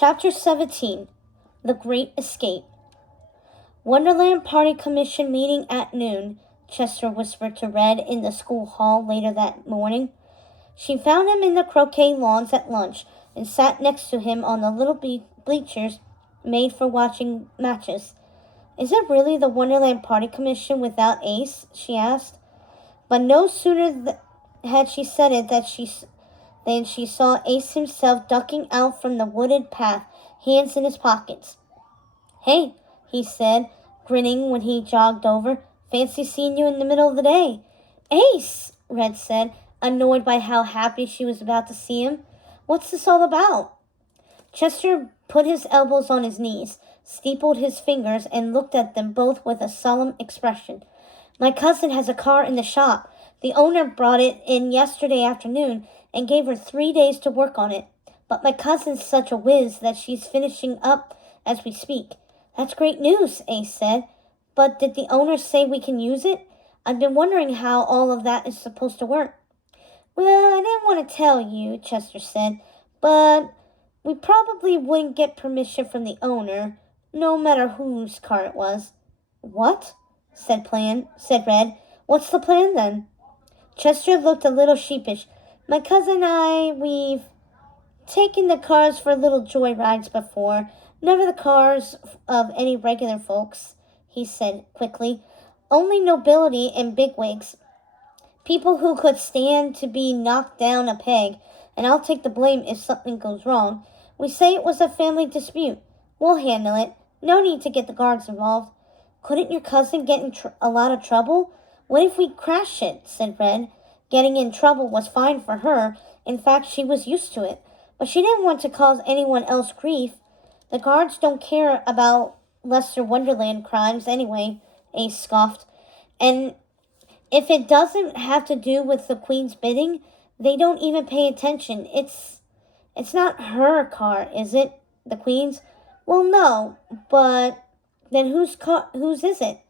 Chapter 17, The Great Escape. Wonderland Party Commission meeting at noon, Chester whispered to Red in the school hall later that morning. She found him in the croquet lawns at lunch and sat next to him on the little bleachers made for watching matches. Is it really the Wonderland Party Commission without Ace? She asked. But no sooner had she said it than she saw Ace himself ducking out from the wooded path, hands in his pockets. Hey, he said, grinning when he jogged over. Fancy seeing you in the middle of the day. Ace, Red said, annoyed by how happy she was about to see him. What's this all about? Chester put his elbows on his knees, steepled his fingers, and looked at them both with a solemn expression. My cousin has a car in the shop. The owner brought it in yesterday afternoon and gave her 3 days to work on it. But my cousin's such a whiz that she's finishing up as we speak. That's great news, Ace said. But did the owner say we can use it? I've been wondering how all of that is supposed to work. Well, I didn't want to tell you, Chester said, but we probably wouldn't get permission from the owner, no matter whose car it was. What? said Red. What's the plan then? Chester looked a little sheepish. My cousin and I, we've taken the cars for little joyrides before, never the cars of any regular folks, he said quickly. Only nobility and bigwigs. People who could stand to be knocked down a peg, and I'll take the blame if something goes wrong. We say it was a family dispute. We'll handle it. No need to get the guards involved. Couldn't your cousin get in a lot of trouble? What if we crash it? Said Red. Getting in trouble was fine for her. In fact, she was used to it. But she didn't want to cause anyone else grief. The guards don't care about lesser Wonderland crimes anyway, Ace scoffed. And if it doesn't have to do with the Queen's bidding, they don't even pay attention. It's not her car, is it? The Queen's? Well, no, but then whose is it?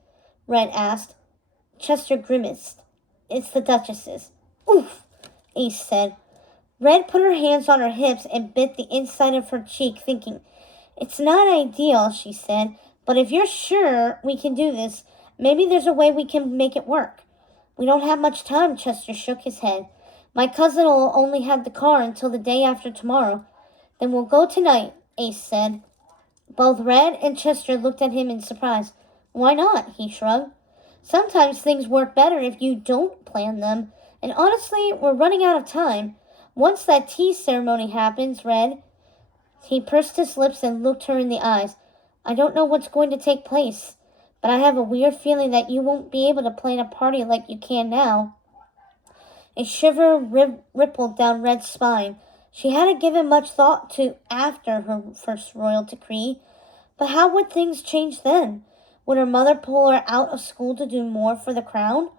Red asked. Chester grimaced. It's the Duchess's. Oof, Ace said. Red put her hands on her hips and bit the inside of her cheek, thinking. It's not ideal, she said, but if you're sure we can do this, maybe there's a way we can make it work. We don't have much time, Chester shook his head. My cousin will only have the car until the day after tomorrow. Then we'll go tonight, Ace said. Both Red and Chester looked at him in surprise. Why not? He shrugged. Sometimes things work better if you don't plan them. And honestly, we're running out of time. Once that tea ceremony happens, Red. He pursed his lips and looked her in the eyes. I don't know what's going to take place, but I have a weird feeling that you won't be able to plan a party like you can now. A shiver rippled down Red's spine. She hadn't given much thought to after her first royal decree. But how would things change then? Would her mother pull her out of school to do more for the crown?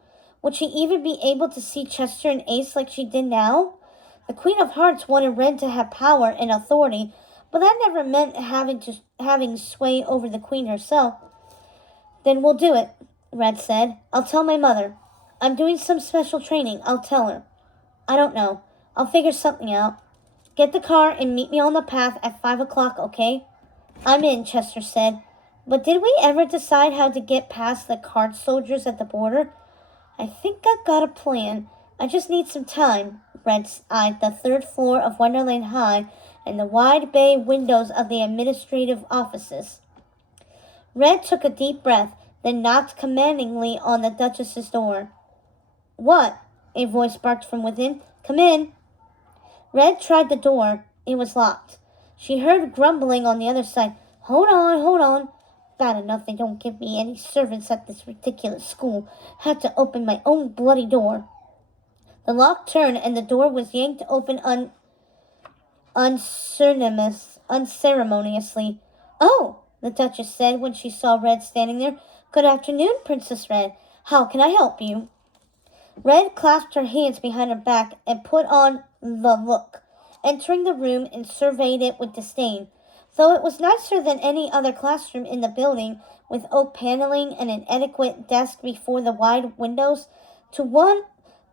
Would she even be able to see Chester and Ace like she did now? The Queen of Hearts wanted Red to have power and authority, but that never meant having sway over the Queen herself. Then we'll do it, Red said. I'll tell my mother. I'm doing some special training. I'll tell her. I don't know. I'll figure something out. Get the car and meet me on the path at 5 o'clock, okay? I'm in, Chester said. But did we ever decide how to get past the card soldiers at the border? I think I've got a plan. I just need some time. Red eyed the 3rd floor of Wonderland High and the wide bay windows of the administrative offices. Red took a deep breath, then knocked commandingly on the Duchess's door. What? A voice barked from within. Come in. Red tried the door. It was locked. She heard grumbling on the other side. Hold on. Bad enough they don't give me any servants at this ridiculous school. Had to open my own bloody door. The lock turned and the door was yanked open unceremoniously. Oh, the Duchess said when she saw Red standing there. Good afternoon, Princess Red. How can I help you? Red clasped her hands behind her back and put on the look, entering the room and surveyed it with disdain. Though it was nicer than any other classroom in the building, with oak paneling and an adequate desk before the wide windows, to one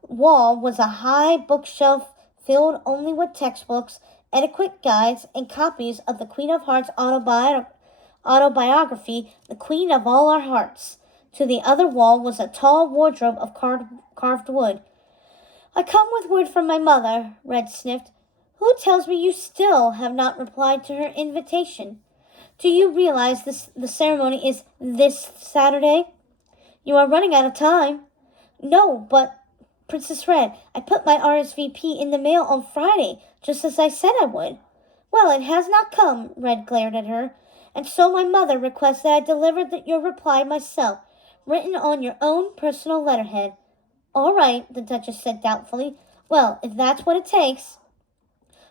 wall was a high bookshelf filled only with textbooks etiquette guides, and copies of the Queen of Hearts autobiography, The Queen of All Our Hearts. To the other wall was a tall wardrobe of carved wood. "I come with word from my mother," Red sniffed. "Who tells me you still have not replied to her invitation? Do you realize the ceremony is this Saturday? You are running out of time." "No, but, Princess Red, I put my RSVP in the mail on Friday, just as I said I would." "Well, it has not come," Red glared at her, "and so my mother requests that I deliver your reply myself, written on your own personal letterhead." "All right," the Duchess said doubtfully. "Well, if that's what it takes."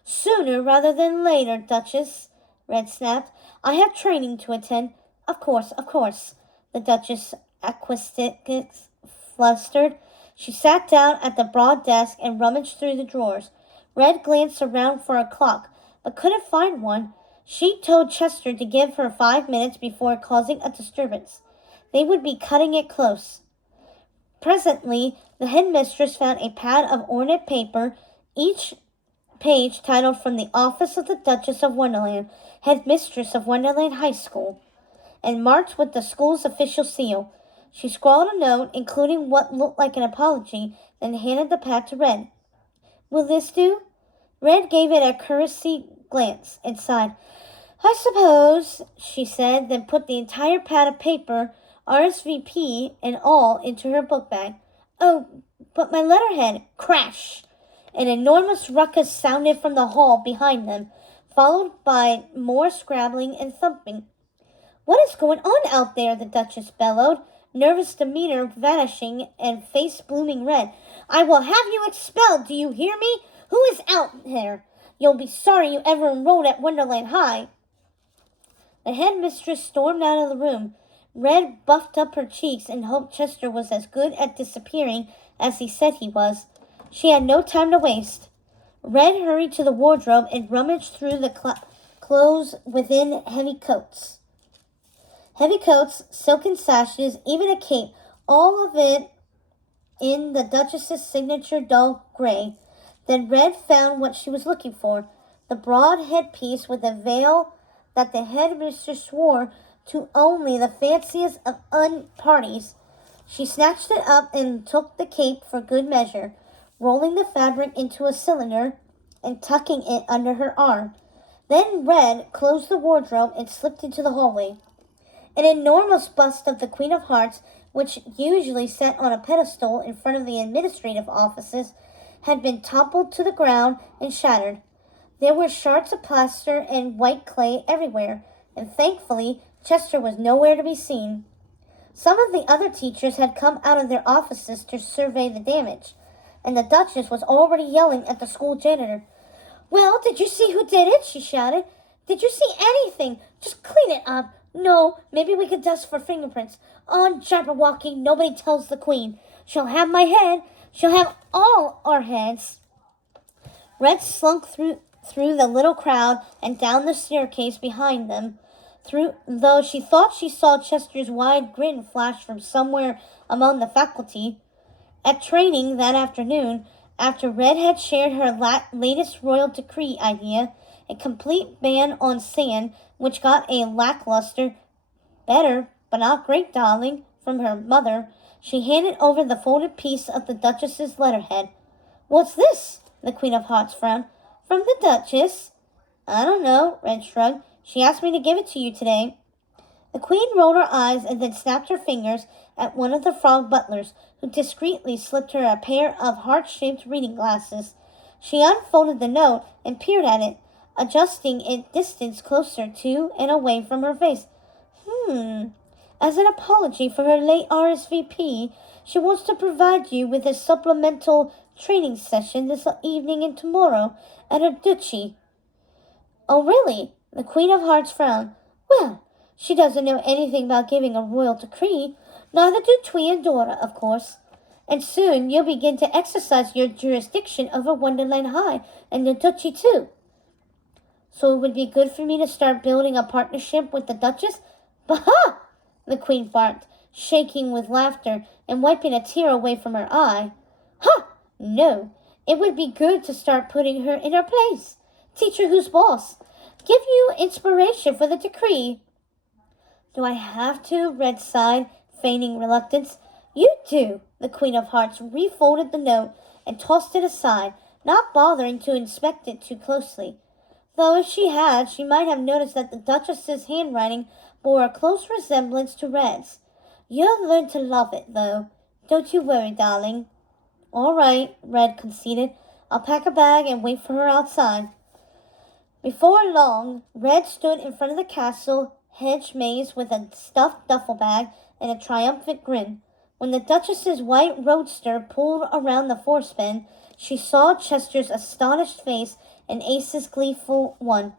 "Sooner rather than later, Duchess," Red snapped. "I have training to attend." Of course, the Duchess acquiesced, flustered. She sat down at the broad desk and rummaged through the drawers. Red glanced around for a clock, but couldn't find one. She told Chester to give her 5 minutes before causing a disturbance. They would be cutting it close. Presently, the headmistress found a pad of ornate paper, each page titled "From the Office of the Duchess of Wonderland, Headmistress of Wonderland High School," and marked with the school's official seal. She scrawled a note, including what looked like an apology, then handed the pad to Red. "Will this do?" Red gave it a cursory glance and sighed. "I suppose," she said, then put the entire pad of paper, RSVP and all, into her book bag. "Oh, but my letterhead!" Crash! An enormous ruckus sounded from the hall behind them, followed by more scrabbling and thumping. "What is going on out there?" the Duchess bellowed, nervous demeanor vanishing and face blooming red. "I will have you expelled, do you hear me? Who is out there? You'll be sorry you ever enrolled at Wonderland High." The headmistress stormed out of the room. Red buffed up her cheeks and hoped Chester was as good at disappearing as he said he was. She had no time to waste. Red hurried to the wardrobe and rummaged through the clothes within heavy coats, silken sashes, even a cape, all of it in the Duchess's signature dull gray. Then Red found what she was looking for, the broad headpiece with a veil that the headmistress wore to only the fanciest of parties. She snatched it up and took the cape for good measure, rolling the fabric into a cylinder and tucking it under her arm. Then Red closed the wardrobe and slipped into the hallway. An enormous bust of the Queen of Hearts, which usually sat on a pedestal in front of the administrative offices, had been toppled to the ground and shattered. There were shards of plaster and white clay everywhere, and thankfully Chester was nowhere to be seen. Some of the other teachers had come out of their offices to survey the damage, and the Duchess was already yelling at the school janitor. "Well, did you see who did it?" she shouted. "Did you see anything? Just clean it up. No, maybe we could dust for fingerprints. On Jabberwocky, nobody tells the Queen. She'll have my head. She'll have all our heads." Red slunk through the little crowd and down the staircase behind them, though she thought she saw Chester's wide grin flash from somewhere among the faculty. At training that afternoon, after Red had shared her latest royal decree idea, a complete ban on sand, which got a lackluster, "better, but not great, darling," from her mother, she handed over the folded piece of the Duchess's letterhead. "What's this?" the Queen of Hearts frowned. "From the Duchess?" "I don't know," Red shrugged. "She asked me to give it to you today." The Queen rolled her eyes and then snapped her fingers at one of the frog butlers, who discreetly slipped her a pair of heart-shaped reading glasses. She unfolded the note and peered at it, adjusting its distance closer to and away from her face. As an apology for her late RSVP, she wants to provide you with a supplemental training session this evening and tomorrow at her duchy." "Oh, really?" The Queen of Hearts frowned. "Well, she doesn't know anything about giving a royal decree. Neither do Twee and Dora, of course. And soon you'll begin to exercise your jurisdiction over Wonderland High and the duchy, too." "So it would be good for me to start building a partnership with the Duchess?" "Bah!" the Queen barked, shaking with laughter and wiping a tear away from her eye. "Ha! No, it would be good to start putting her in her place. Teacher who's boss? Give you inspiration for the decree. Do I have to? Red sighed, feigning reluctance. You do. The Queen of Hearts refolded the note and tossed it aside, not bothering to inspect it too closely. Though if she had, she might have noticed that the Duchess's handwriting bore a close resemblance to Red's. You'll learn to love it, though. Don't you worry, darling. All right, Red conceded. I'll pack a bag and wait for her outside. Before long, Red stood in front of the castle hedge maze with a stuffed duffel bag and a triumphant grin. When the Duchess's white roadster pulled around the force bend, she saw Chester's astonished face and Ace's gleeful one.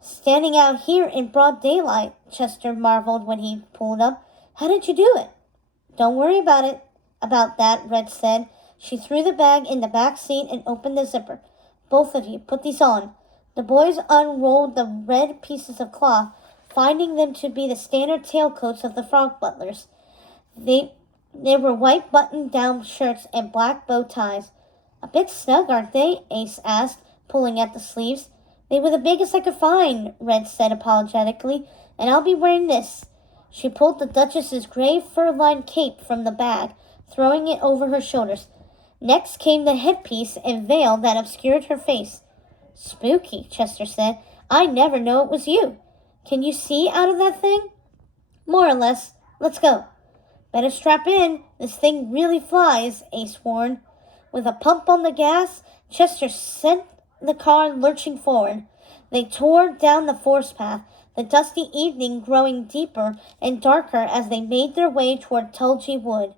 Standing out here in broad daylight, Chester marveled when he pulled up. How did you do it? Don't worry about that, Red said. She threw the bag in the back seat and opened the zipper. Both of you, put these on. The boys unrolled the red pieces of cloth, finding them to be the standard tailcoats of the frog butlers. They were white button-down shirts and black bow ties. A bit snug, aren't they? Ace asked, pulling at the sleeves. They were the biggest I could find, Red said apologetically, and I'll be wearing this. She pulled the Duchess's gray fur-lined cape from the bag, throwing it over her shoulders. Next came the headpiece and veil that obscured her face. Spooky, Chester said. I never know it was you. Can you see out of that thing? More or less. Let's go. Better strap in. This thing really flies, Ace warned. With a pump on the gas, Chester sent the car lurching forward. They tore down the force path, the dusty evening growing deeper and darker as they made their way toward Tulgey Wood.